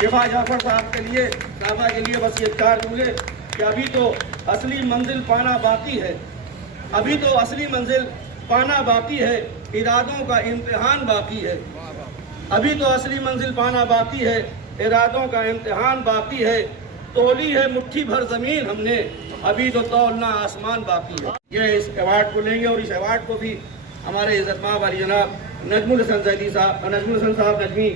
शिफा जाफर साहबा के लिए बस ये 4 जुमले कि अभी तो असली मंजिल पाना बाकी है, अभी तो असली मंजिल पाना बाकी है, इरादों का इम्तिहान बाकी है। अभी तो असली मंजिल पाना बाकी है, इरादों का इम्तिहान बाकी है। तोली है मुट्ठी भर ज़मीन हमने, अभी तो तौलना आसमान बाकी है। ये इस अवार्ड को लेंगे और इस अवार्ड को भी हमारे इज़्ज़तमाब वाली जनाब नजमुल हसन जैदी साहब, नजमुल हसन साहब नजमी,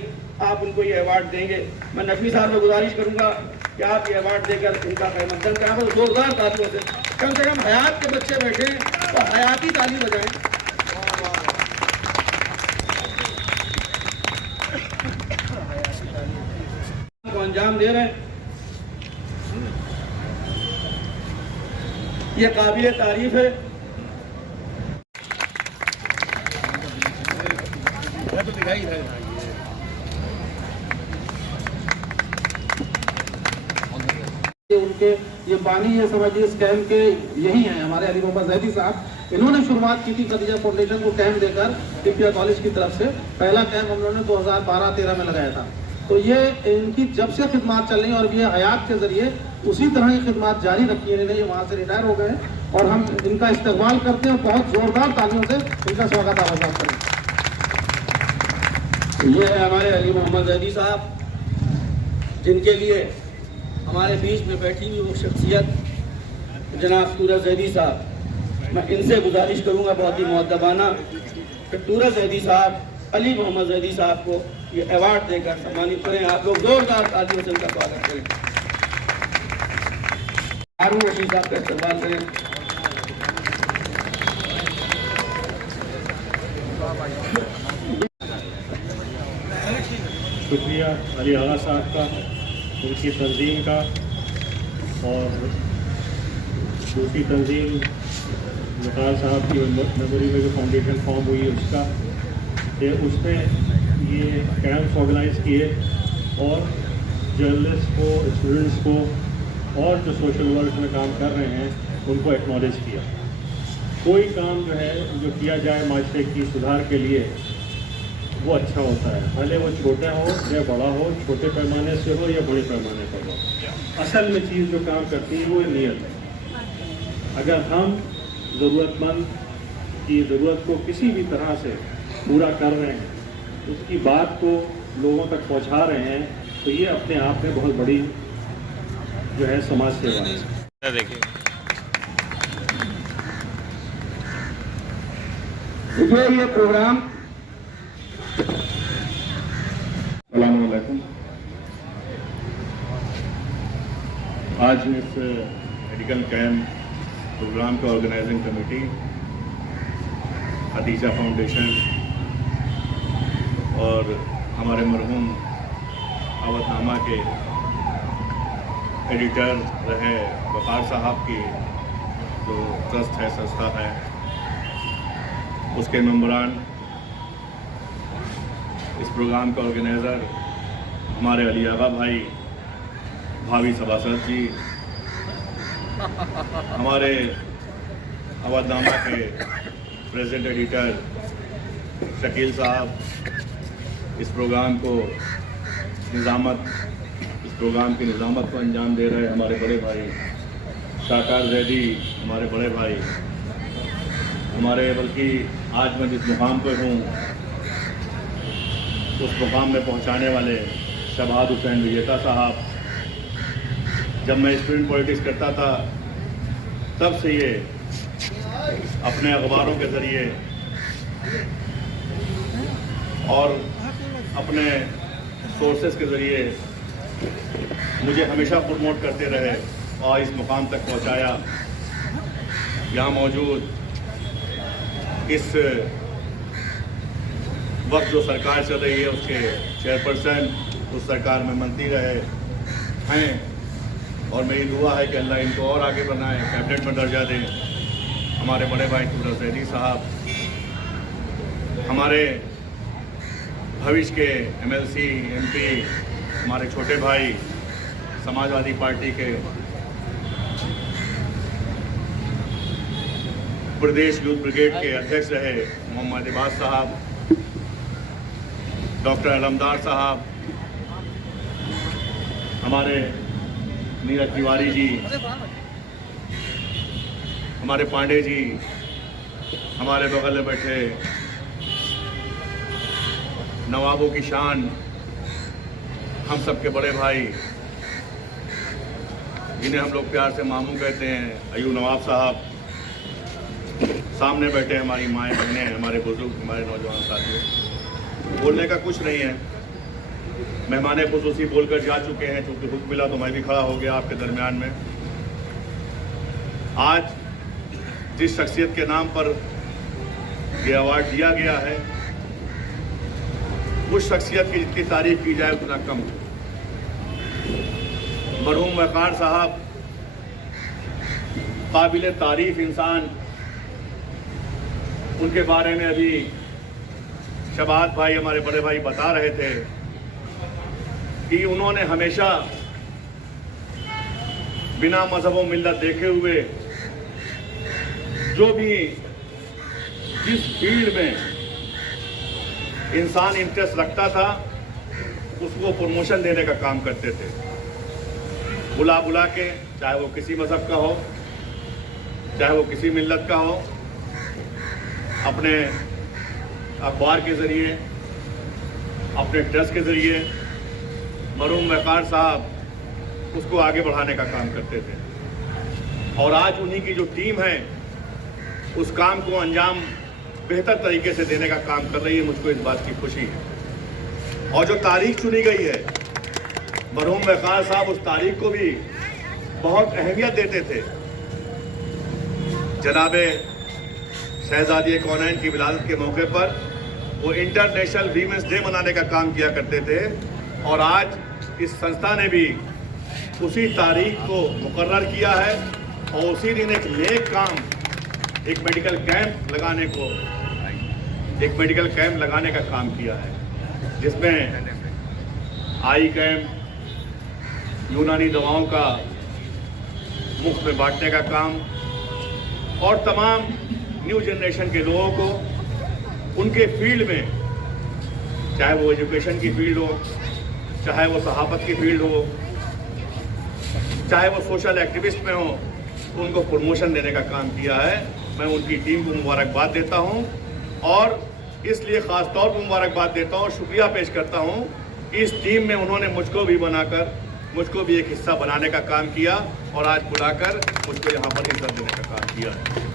आप उनको ये अवार्ड देंगे। मैं नजमी साहब से गुजारिश करूँगा कि आप ये अवार्ड देकर इनका खैरमकदम करें। जोरदार तालियों से कम हयात के बच्चे बैठे हैं तो हयाती ताली बजाएं। को अंजाम दे रहे हैं, ये काबिल तारीफ है। उनके ये पानी ये समझिए इस कैंप के यही हैं हमारे अली मोहम्मद जैदी साहब। इन्होंने शुरुआत की थी खदीजा फाउंडेशन को कैंप देकर टिपिया कॉलेज की तरफ से। पहला कैंप हम लोगों ने 2012-13 में लगाया था। तो ये इनकी जब से खिदमत चल रही है और ये हयात के जरिए उसी तरह की खिदमत जारी रखी है। इन्हें ये वहाँ से रिटायर हो गए और हम इनका इस्तेमाल करते हैं। बहुत जोरदार तालियों से इनका स्वागत आवाज़ करें। ये है हमारे अली मोहम्मद जैदी साहब, जिनके लिए हमारे बीच में बैठी हुई वो शख्सियत जनाब टूरा जैदी साहब। मैं इनसे गुजारिश करूँगा बहुत ही मुअद्दबाना कि टूरा जैदी साहब अली मोहम्मद जैदी साहब को ये अवार्ड देकर सम्मानित करें। आप लोग जोरदार तालियों से उनका स्वागत करें। हारून रशीद साहब का इस्तेमाल करें। शुक्रिया अली आगा साहब का, उनकी तंजीम का और दूसरी तंजीम वकार साहब की मेमोरी में जो फाउंडेशन फॉर्म हुई उसका, ये उसमें ये कैंप्स ऑर्गेनाइज़ किए और जर्नलिस्ट को, स्टूडेंट्स को और जो सोशल वर्क में काम कर रहे हैं उनको एक्नॉलेज किया। कोई काम जो है जो किया जाए माशरे की सुधार के लिए वो अच्छा होता है, भले वो छोटा हो या बड़ा हो, छोटे पैमाने से हो या बड़े पैमाने पर हो। असल में चीज़ जो काम करती है वो नीयत है। अगर हम ज़रूरतमंद की ज़रूरत को किसी भी तरह से पूरा कर रहे हैं, उसकी बात को लोगों तक पहुंचा रहे हैं, तो ये अपने आप में बहुत बड़ी जो है समाज सेवा है। देखिए ये प्रोग्राम अस्सलामुअलैकुम। आज इस मेडिकल कैंप प्रोग्राम के ऑर्गेनाइजिंग कमेटी, खदीजा फाउंडेशन और हमारे मरहूम अवधनामा के एडिटर रहे वकार साहब की जो ट्रस्ट है, संस्था है, उसके मेंबरान, इस प्रोग्राम का ऑर्गेनाइज़र हमारे अली आगा भाई, भावी सभासद जी, हमारे अवधनामा के प्रेजेंट एडिटर शकील साहब, इस प्रोग्राम की निज़ामत को अंजाम दे रहे हमारे बड़े भाई शाकार जैदी, हमारे बड़े भाई, हमारे बल्कि आज मैं जिस मुकाम पर हूँ उस मुकाम में पहुँचाने वाले शबाद हुसैन विजेता साहब। जब मैं स्टूडेंट पॉलिटिक्स करता था तब से ये अपने अखबारों के ज़रिए और अपने सोर्सेस के ज़रिए मुझे हमेशा प्रमोट करते रहे और इस मुकाम तक पहुंचाया। यहाँ मौजूद इस वक्त जो सरकार चल रही है उसके चेयरपर्सन, उस सरकार में मंत्री रहे हैं और मेरी दुआ है कि अल्लाह इनको और आगे बनाए, कैबिनेट में दर्जा दें। हमारे बड़े भाई टूरा जैदी साहब, हमारे भविष्य के MLC MP, हमारे छोटे भाई समाजवादी पार्टी के प्रदेश यूथ ब्रिगेड के अध्यक्ष रहे मोहम्मद इबाद साहब, डॉक्टर अलमदार साहब, हमारे नीरज तिवारी जी, हमारे पांडे जी, हमारे बगल में बैठे नवाबों की शान, हम सबके बड़े भाई जिन्हें हम लोग प्यार से मामू कहते हैं, अयूब नवाब साहब, सामने बैठे हमारी माएँ बहनें, हमारे बुजुर्ग, हमारे नौजवान साथियों, बोलने का कुछ नहीं है। मेहमान खुसूसी बोलकर जा चुके हैं, चूँकि हुक्म मिला तो मैं भी खड़ा हो गया आपके दरमियान में। आज जिस शख्सियत के नाम पर ये अवार्ड दिया गया है, उस शख्सियत की जितनी तारीफ की जाए उतना कम है। मरहूम वक़ार साहब काबिल तारीफ इंसान, उनके बारे में अभी शबाद भाई, हमारे बड़े भाई बता रहे थे कि उन्होंने हमेशा बिना मजहब व मिल्लत देखे हुए जो भी जिस फील्ड में इंसान इंटरेस्ट रखता था उसको प्रमोशन देने का काम करते थे, बुला बुला के, चाहे वो किसी मजहब का हो, चाहे वो किसी मिल्लत का हो, अपने अखबार के ज़रिए, अपने ट्रस्ट के ज़रिए मरहूम वक़ार साहब उसको आगे बढ़ाने का काम करते थे। और आज उन्हीं की जो टीम है उस काम को अंजाम बेहतर तरीके से देने का काम कर रही है, मुझको इस बात की खुशी है। और जो तारीख चुनी गई है, मरहूम वक़ार साहब उस तारीख को भी बहुत अहमियत देते थे। जनाबे शहजादी कौनैन की विलादत के मौके पर वो इंटरनेशनल वीमेंस डे मनाने का काम किया करते थे, और आज इस संस्था ने भी उसी तारीख को मुकर्रर किया है और उसी दिन एक नेक काम, एक मेडिकल कैंप लगाने का काम किया है, जिसमें आई कैंप, यूनानी दवाओं का मुफ्त में बांटने का काम, और तमाम न्यू जनरेशन के लोगों को उनके फील्ड में, चाहे वो एजुकेशन की फील्ड हो, चाहे वो सहाफत की फील्ड हो, चाहे वो सोशल एक्टिविस्ट में हो, उनको प्रमोशन देने का काम किया है। मैं उनकी टीम को मुबारकबाद देता हूं, और इसलिए ख़ास तौर पर मुबारकबाद देता हूं और शुक्रिया पेश करता हूं कि इस टीम में उन्होंने मुझको भी एक हिस्सा बनाने का काम किया और आज बुलाकर मुझको यहाँ पर इज्जत देने का काम किया है।